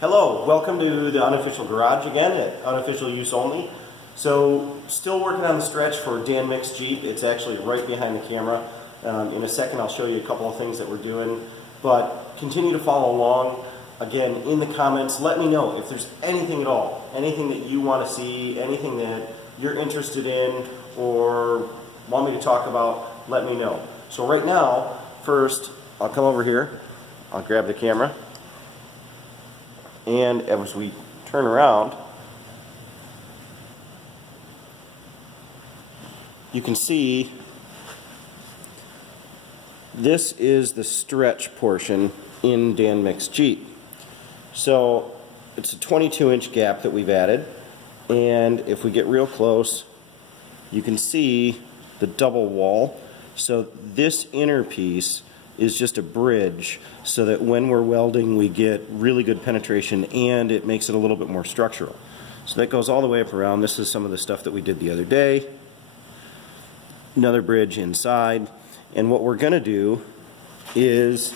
Hello, welcome to the Unofficial Garage again at Unofficial Use Only. So, still working on the stretch for Dan Mick's Jeep. It's actually right behind the camera. In a second I'll show you a couple of things that we're doing, but continue to follow along. Again, in the comments, let me know if there's anything at all, anything that you want to see, anything that you're interested in or want me to talk about, let me know. So right now, first, I'll come over here, I'll grab the camera, and as we turn around, you can see this is the stretch portion in Dan Mick's Jeep. So it's a 22-inch gap that we've added, and if we get real close, you can see the double wall. So this inner piece is just a bridge so that when we're welding we get really good penetration and it makes it a little bit more structural. So that goes all the way up around. This is some of the stuff that we did the other day. Another bridge inside. And what we're going to do is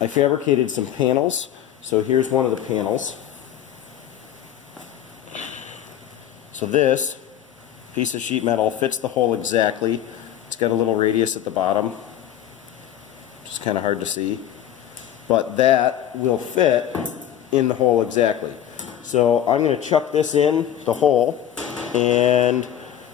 I fabricated some panels. So here's one of the panels. So this piece of sheet metal fits the hole exactly. It's got a little radius at the bottom. It's kind of hard to see, but that will fit in the hole exactly. So I'm going to chuck this in the hole and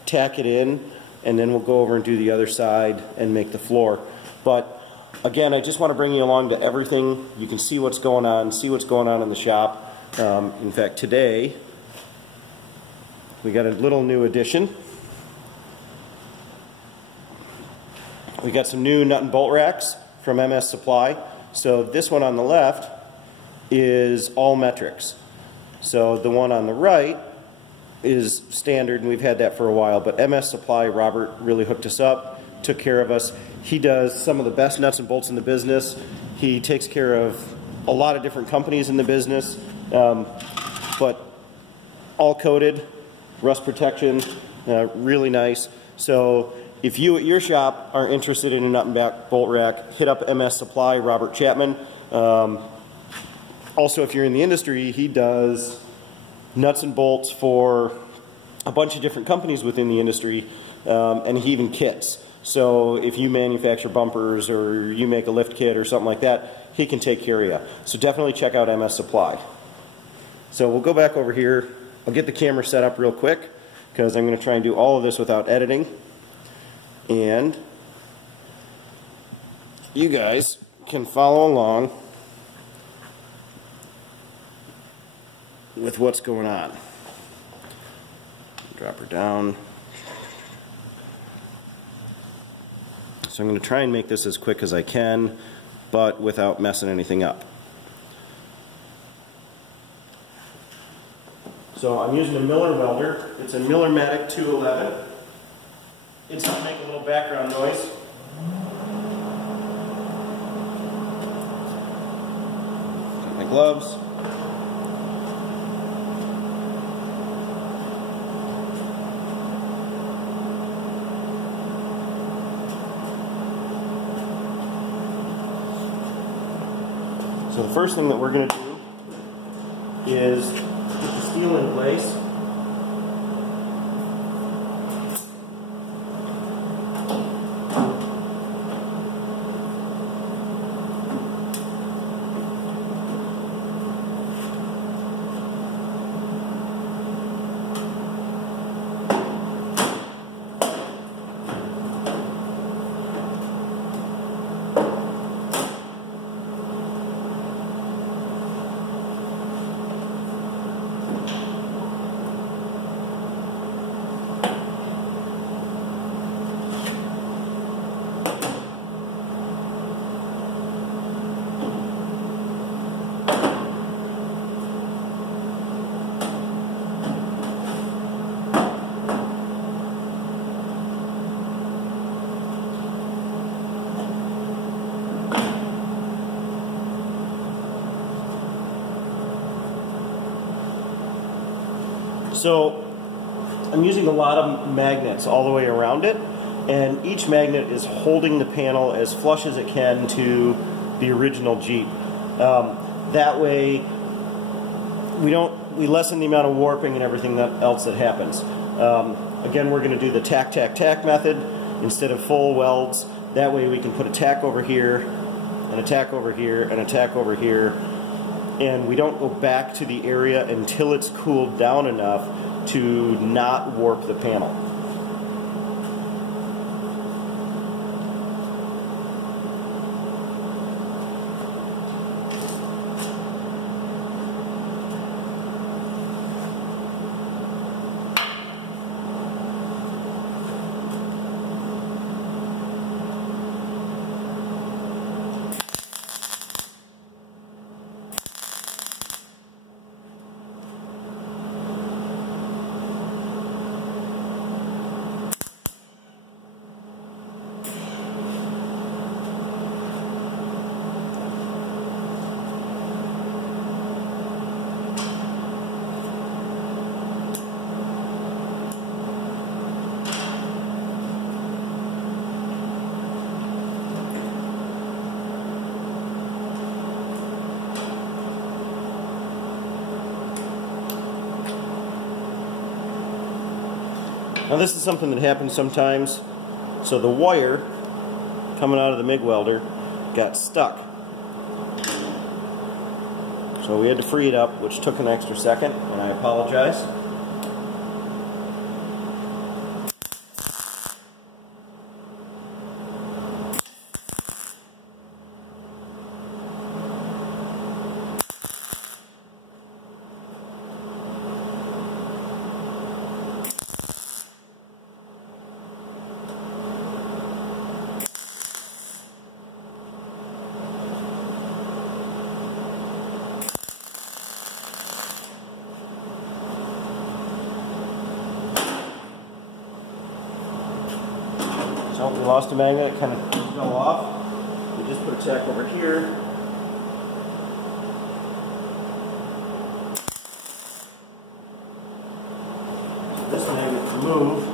tack it in, and then we'll go over and do the other side and make the floor. But again, I just want to bring you along to everything. You can see what's going on in the shop. In fact, today we got a little new addition. We got some new nut and bolt racks from MS Supply. So this one on the left is all metrics. So the one on the right is standard, and we've had that for a while, but MS Supply, Robert really hooked us up, took care of us. He does some of the best nuts and bolts in the business. He takes care of a lot of different companies in the business, but all coated, rust protection, really nice. So if you at your shop are interested in a nut and bolt rack, hit up MS Supply, Robert Chapman. Also, if you're in the industry, he does nuts and bolts for a bunch of different companies within the industry, and he even kits. So if you manufacture bumpers or you make a lift kit or something like that, he can take care of you. So definitely check out MS Supply. So we'll go back over here. I'll get the camera set up real quick because I'm going to try and do all of this without editing. And you guys can follow along with what's going on. Drop her down. So I'm going to try and make this as quick as I can, but without messing anything up. So I'm using a Miller welder. It's a Miller-Matic 211. It's going to make a little background noise. Got my gloves. So the first thing that we're going to do is put the steel in place. So I'm using a lot of magnets all the way around it, and each magnet is holding the panel as flush as it can to the original Jeep. That way, we lessen the amount of warping and everything else that happens. Again, we're going to do the tack, tack, tack method instead of full welds. That way we can put a tack over here, and a tack over here, and a tack over here, and we don't go back to the area until it's cooled down enough to not warp the panel. Now this is something that happens sometimes. So the wire coming out of the MIG welder got stuck. So we had to free it up, which took an extra second, and I apologize. So we lost a magnet, it kind of fell off. We just put a tack over here. So this magnet can move.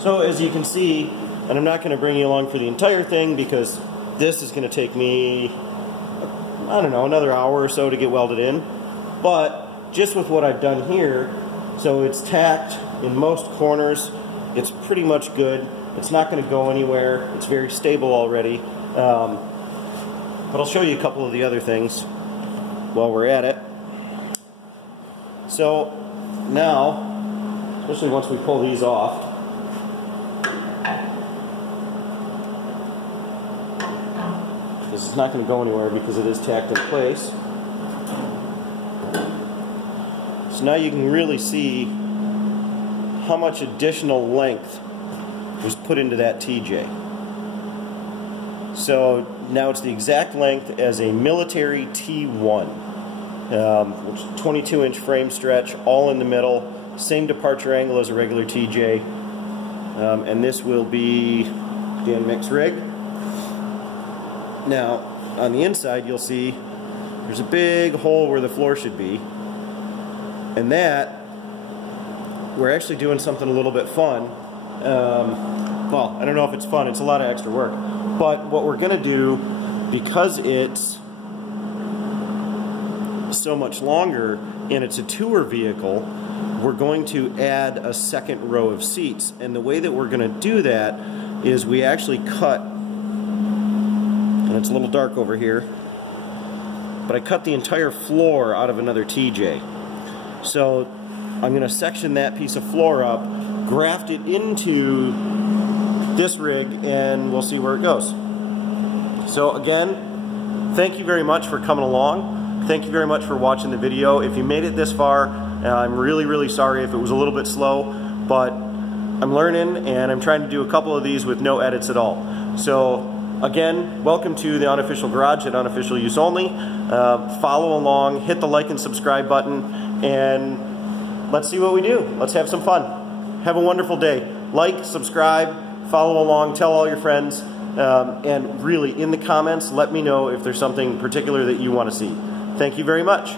So as you can see, and I'm not going to bring you along for the entire thing because this is going to take me, I don't know, another hour or so to get welded in. But just with what I've done here, so it's tacked in most corners, it's pretty much good. It's not going to go anywhere. It's very stable already. But I'll show you a couple of the other things while we're at it. So now, especially once we pull these off, this is not going to go anywhere because it is tacked in place. So now you can really see how much additional length was put into that TJ. So now it's the exact length as a military T1, which is 22-inch frame stretch, all in the middle, same departure angle as a regular TJ, and this will be Dan Mick's rig. Now, on the inside, you'll see there's a big hole where the floor should be, and that, we're actually doing something a little bit fun. Well, I don't know if it's fun, it's a lot of extra work, but what we're going to do, because it's so much longer and it's a tour vehicle, we're going to add a second row of seats, and the way that we're going to do that is we actually cut, and it's a little dark over here, but I cut the entire floor out of another TJ. So I'm going to section that piece of floor up, graft it into this rig, and we'll see where it goes. So again, thank you very much for coming along. Thank you very much for watching the video. If you made it this far, I'm really, really sorry if it was a little bit slow, but I'm learning and I'm trying to do a couple of these with no edits at all. So again, welcome to the Unofficial Garage at Unofficial Use Only. Follow along, hit the like and subscribe button, and let's see what we do. Let's have some fun. Have a wonderful day. Like, subscribe, follow along, tell all your friends, and really in the comments let me know if there's something particular that you want to see. Thank you very much.